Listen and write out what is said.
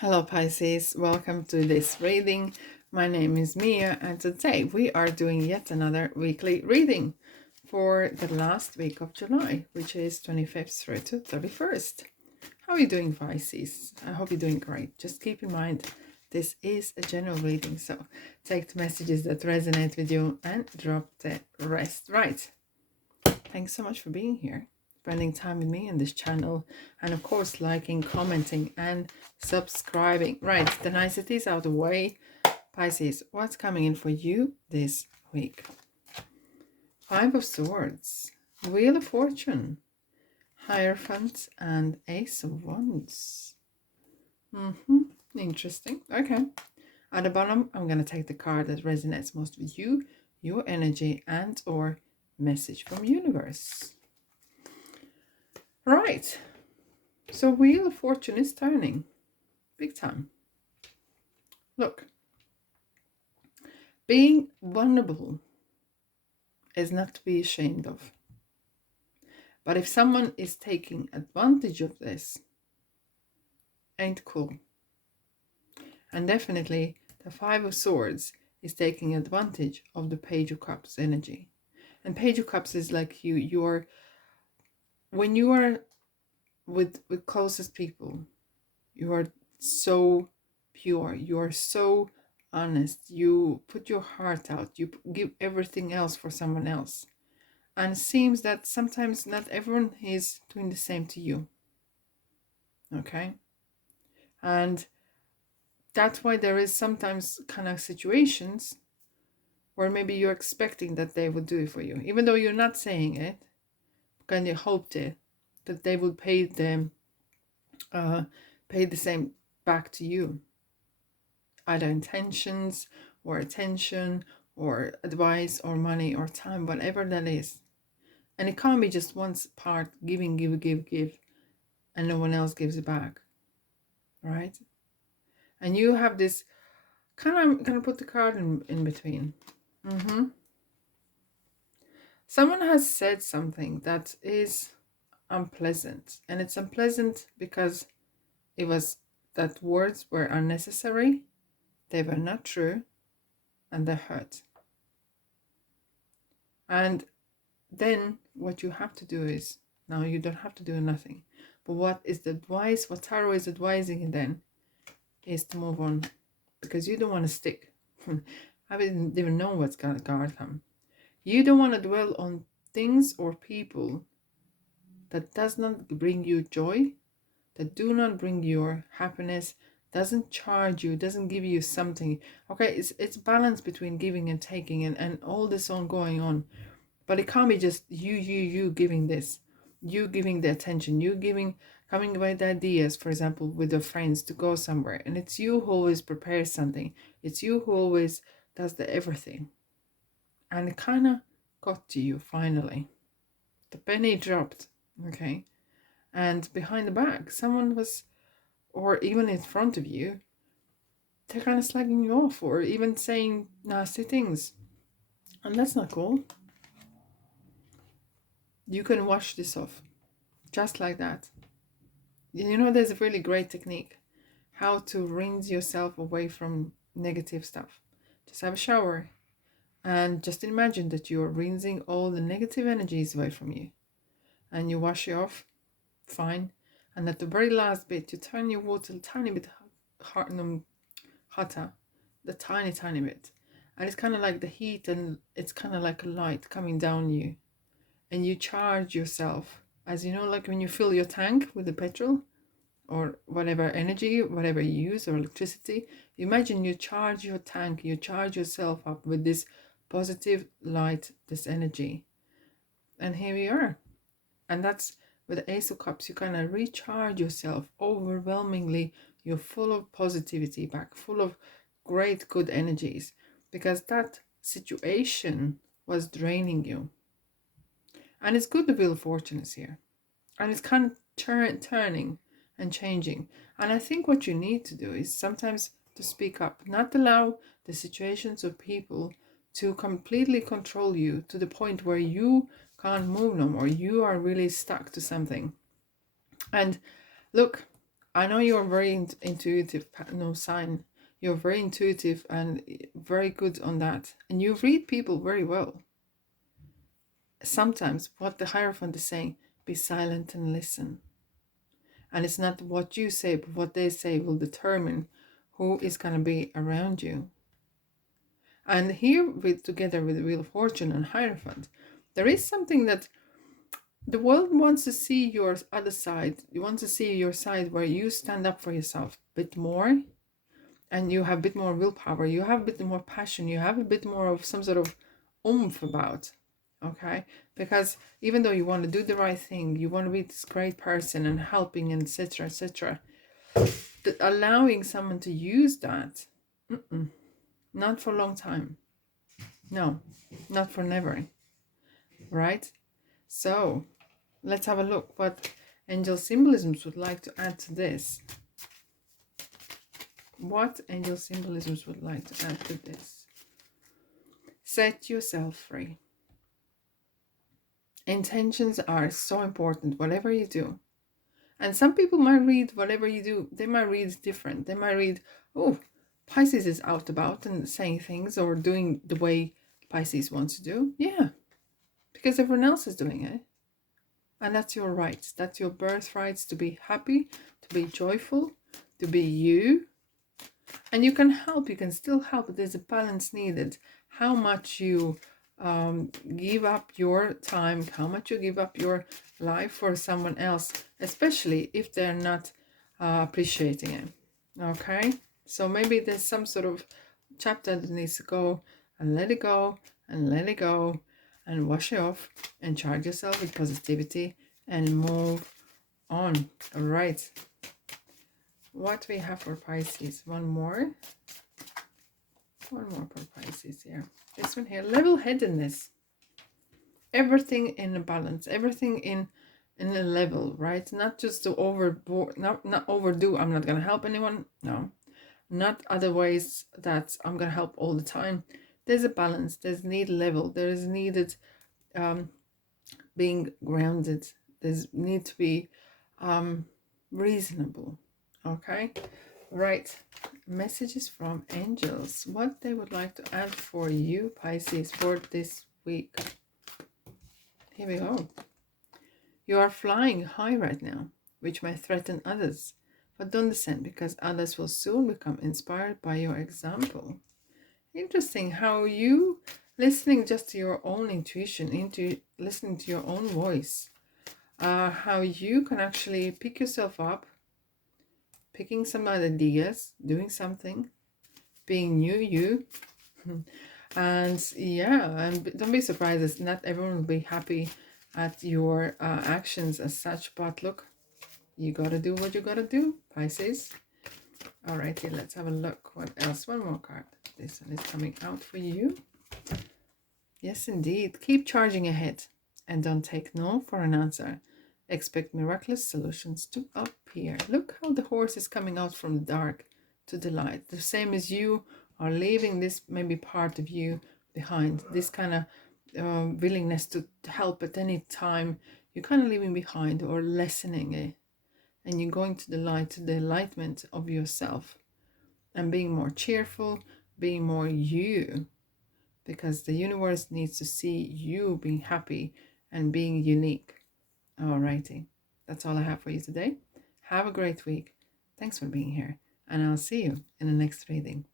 Hello Pisces, welcome to this reading. My name is Mia and today we are doing yet another weekly reading for the last week of July, which is 25th through to 31st. How are you doing, Pisces? I hope you're doing great. Just keep in mind this is a general reading, so take the messages that resonate with you and drop the rest. Right. Thanks so much for being here, spending time with me on this channel, and of course liking, commenting and subscribing. Right, the niceties out of the way. Pisces, what's coming in for you this week? Five of Swords, Wheel of Fortune, Hierophant and Ace of Wands. Interesting. Okay, at the bottom I'm going to take the card that resonates most with you, your energy and or message from universe. Right, so Wheel of Fortune is turning big time. Look, being vulnerable is not to be ashamed of, but if someone is taking advantage of this, ain't cool. And definitely the Five of Swords is taking advantage of the Page of Cups energy. And Page of Cups is like you're when you are with closest people, you are so pure, you are so honest, you put your heart out, you give everything else for someone else. And it seems that sometimes not everyone is doing the same to you. Okay? And that's why there is sometimes kind of situations where maybe you're expecting that they would do it for you, even though you're not saying it, kind of hoped it, that they would pay the same back to you, either intentions or attention or advice or money or time, whatever that is. And it can't be just one part giving, give, and no one else gives it back, right? And you have this kind of, I'm gonna put the card in between. Someone has said something that is unpleasant, and it's unpleasant because it was that words were unnecessary, they were not true, and they hurt. And then what you have to do is, now you don't have to do nothing, but what is the advice, what Tarot is advising you then, is to move on, because you don't want to stick. I didn't even know what's going to come. You don't want to dwell on things or people that does not bring you joy, that do not bring your happiness, doesn't charge you, doesn't give you something. Okay, it's balance between giving and taking, and all this on going on. But it can't be just you giving this, you giving the attention, you giving, coming away the ideas, for example, with your friends to go somewhere. And it's you who always prepares something. It's you who always does the everything. And it kind of got to you finally. The penny dropped, okay? And behind the back, someone was, or even in front of you, they're kind of slagging you off or even saying nasty things. And that's not cool. You can wash this off just like that. You know, there's a really great technique how to rinse yourself away from negative stuff. Just have a shower and just imagine that you're rinsing all the negative energies away from you, and you wash it off fine, and at the very last bit you turn your water a tiny bit hotter, the tiny bit, and it's kind of like the heat, and it's kind of like a light coming down you, and you charge yourself, as you know, like when you fill your tank with the petrol or whatever energy, whatever you use, or electricity. Imagine you charge your tank, you charge yourself up with this positive light, this energy. And here we are. And that's with the Ace of Cups, you kind of recharge yourself overwhelmingly. You're full of positivity back, full of great, good energies, because that situation was draining you. And it's good the Wheel of Fortune is here. And it's kind of turning and changing. And I think what you need to do is sometimes to speak up, not allow the situations of people to completely control you to the point where you can't move no more. You are really stuck to something. And look, I know you're very intuitive, no sign. You're very intuitive and very good on that. And you read people very well. Sometimes what the Hierophant is saying, be silent and listen. And it's not what you say, but what they say will determine who is going to be around you. And here, together with the Wheel of Fortune and Hierophant, there is something that the world wants to see your other side. You want to see your side where you stand up for yourself a bit more, and you have a bit more willpower, you have a bit more passion, you have a bit more of some sort of oomph about, okay? Because even though you want to do the right thing, you want to be this great person and helping, etc., etc., allowing someone to use that, not for a long time. No, not for never, right? So let's have a look what angel symbolisms would like to add to this. What angel symbolisms would like to add to this? Set yourself free. Intentions are so important, whatever you do. And some people might read whatever you do, they might read different. They might read, oh, Pisces is out about and saying things or doing the way Pisces wants to do. Yeah, because everyone else is doing it. And that's your rights. That's your birthrights to be happy, to be joyful, to be you. And you can help, you can still help. There's a balance needed. How much you give up your time, how much you give up your life for someone else, especially if they're not appreciating it. Okay? So maybe there's some sort of chapter that needs to go, and let it go, and let it go, and wash it off, and charge yourself with positivity, and move on. All right. What we have for Pisces? One more for Pisces here. This one here, level-headedness. Everything in a balance, everything in a level, right? Not just to not overdo. I'm not gonna help anyone. No, not other ways that I'm gonna help all the time. There's a balance. There's need level. There is needed being grounded. There's need to be reasonable. Okay, right. Messages from angels, what they would like to add for you, Pisces, for this week. Here we go. You are flying high right now, which may threaten others, but don't descend, because others will soon become inspired by your example. Interesting how you listening just to your own intuition, into listening to your own voice, how you can actually pick yourself up, picking some ideas, doing something, being you. And yeah, and don't be surprised that not everyone will be happy at your actions as such, but look, you gotta do what you gotta do, Pisces. Alrighty, let's have a look. What else? One more card. This one is coming out for you. Yes, indeed. Keep charging ahead and don't take no for an answer. Expect miraculous solutions to appear. Look how the horse is coming out from the dark to the light. The same as you are leaving this maybe part of you behind. This kind of willingness to help at any time. You're kind of leaving behind or lessening it. And you're going to the light, to the enlightenment of yourself. And being more cheerful, being more you. Because the universe needs to see you being happy and being unique. Alrighty, that's all I have for you today. Have a great week. Thanks for being here, and I'll see you in the next reading.